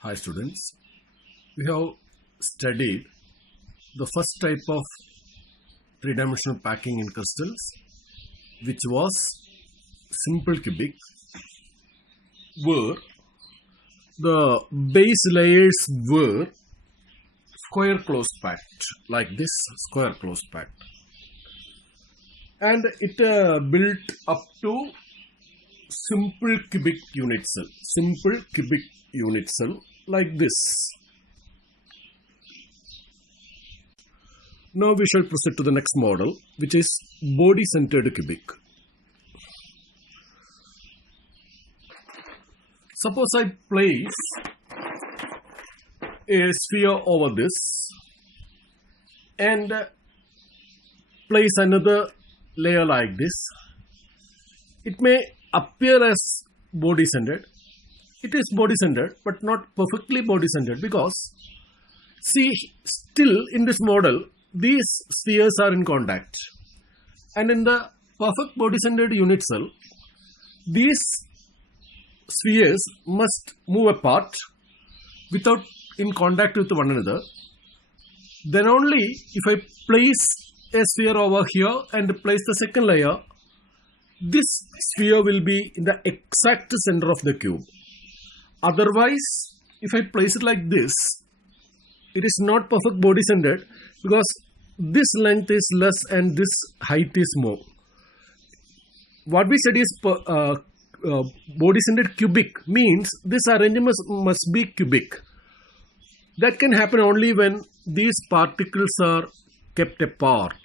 Hi students, we have studied the first type of three-dimensional packing in crystals, which was simple cubic, where the base layers were square close packed, like this square close packed, and it built up to simple cubic unit cell, like this. Now we shall proceed to the next model, which is body-centered cubic. Suppose I place a sphere over this and place another layer like this. It may appear as body-centered. It is body-centered, but not perfectly body-centered, because see, still in this model these spheres are in contact, and in the perfect body-centered unit cell these spheres must move apart without in contact with one another. Then only if I place a sphere over here and place the second layer, this sphere will be in the exact center of the cube. Otherwise, if I place it like this, it is not perfect body centered, because this length is less and this height is more. What we said is body centered cubic means this arrangement must be cubic. That can happen only when these particles are kept apart.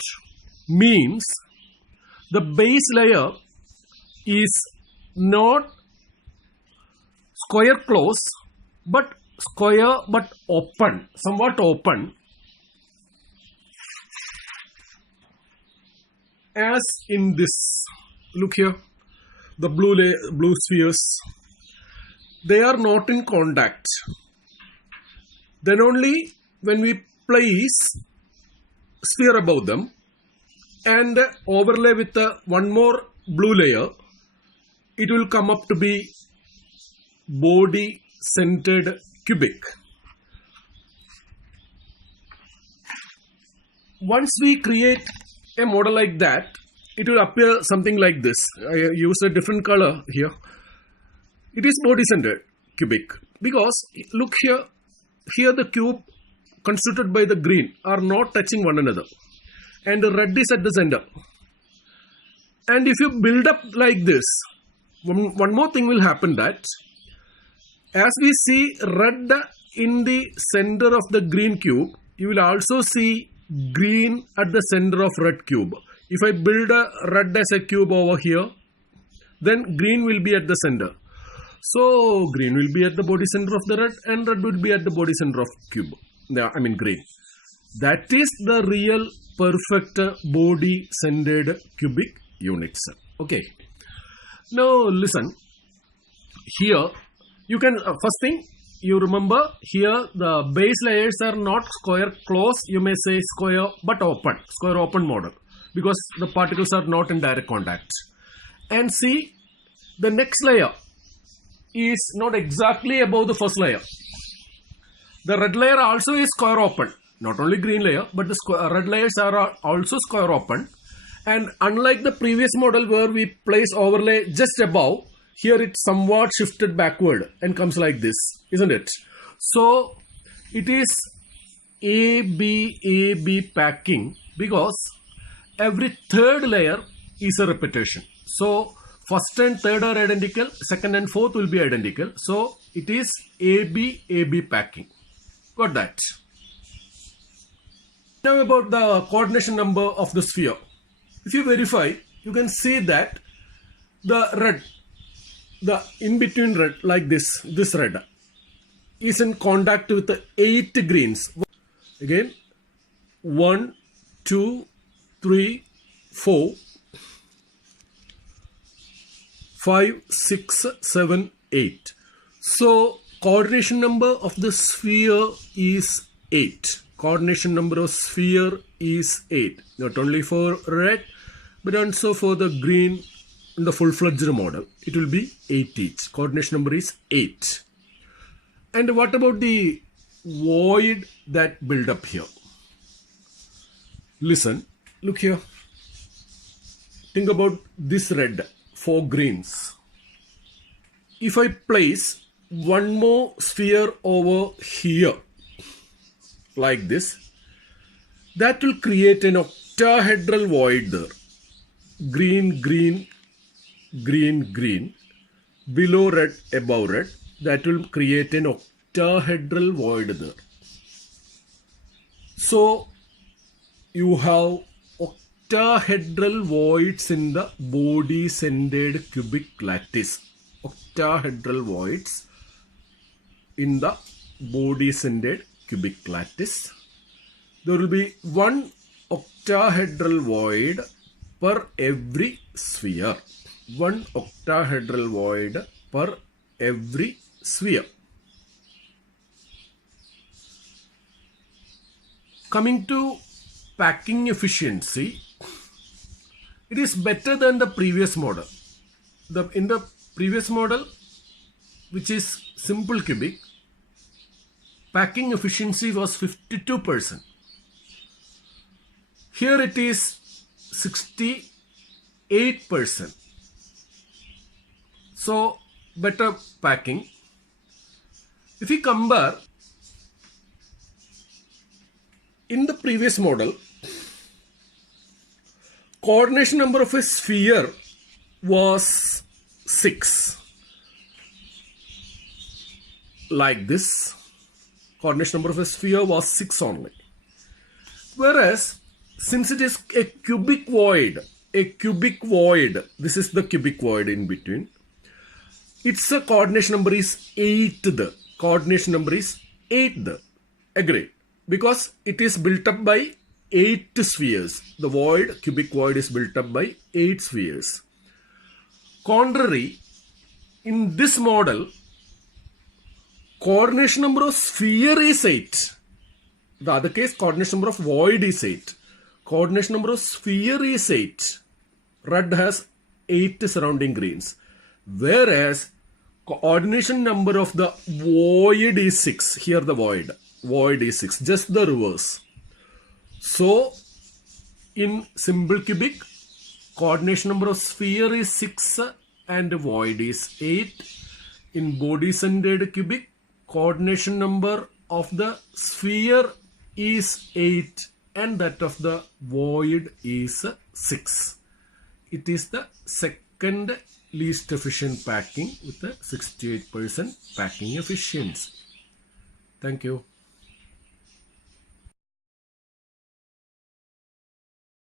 Means the base layer is not square close but square but open, somewhat open, as in this. Look here, the blue spheres, they are not in contact. Then only when we place sphere above them and overlay with one more blue layer, it will come up to be body centered cubic. Once we create a model like that, it will appear something like this. I use a different color here. It is body centered cubic, because look here, the cube constituted by the green are not touching one another, and the red is at the center. And if you build up like this, one more thing will happen, that as we see red in the center of the green cube, you will also see green at the center of red cube. If I build a red as a cube over here, then green will be at the center. So green will be at the body center of the red, and red will be at the body center of cube. Green. That is the real perfect body centered cubic unit cell. Okay. Now listen. Here you can first thing you remember, here the base layers are not square close. You may say square but open, square open model, because the particles are not in direct contact. And see, the next layer is not exactly above the first layer. The red layer also is square open, not only green layer, but the red layers are also square open. And unlike the previous model where we place overlay just above, here it somewhat shifted backward and comes like this, isn't it? So it is AB packing, because every third layer is a repetition. So first and third are identical, second and fourth will be identical. So it is AB packing. Got that? Now about the coordination number of the sphere. If you verify, you can see that the red, the in between red, like this red is in contact with the 8 greens. Again, 1, 2, 3, 4, 5, 6, 7, 8. So coordination number of the sphere is 8. Coordination number of sphere is 8. Not only for red, but also for the green in the full-fledged model. It will be 8 each. Coordination number is 8. And what about the void that build up here? Listen, look here. Think about this red, 4 greens. If I place one more sphere over here, like this, that will create an octahedral void there. Green, green, green, green, below red, above red. That will create an octahedral void there. So you have octahedral voids in the body-centered cubic lattice. Octahedral voids in the body-centered cubic lattice. There will be one octahedral void per every sphere. One octahedral void per every sphere. Coming to packing efficiency, it is better than the previous model. In the previous model, which is simple cubic, packing efficiency was 52%. Here it is 68%. So better packing. If we compare, in the previous model, coordination number of a sphere was 6. Like this, coordination number of a sphere was 6 only. Whereas, since it is a cubic void, this is the cubic void in between, its coordination number is 8. The coordination number is 8. Agreed. Because it is built up by 8 spheres. The void, cubic void, is built up by 8 spheres. Contrary, in this model, coordination number of sphere is 8. The other case, coordination number of void is 8. Coordination number of sphere is 8. Red has 8 surrounding greens. Whereas, coordination number of the void is 6. Here the void is 6. Just the reverse. So, in simple cubic, coordination number of sphere is 6 and void is 8. In body-centered cubic, coordination number of the sphere is 8 and that of the void is 6. It is the second least efficient packing with a 68% packing efficiency. Thank you.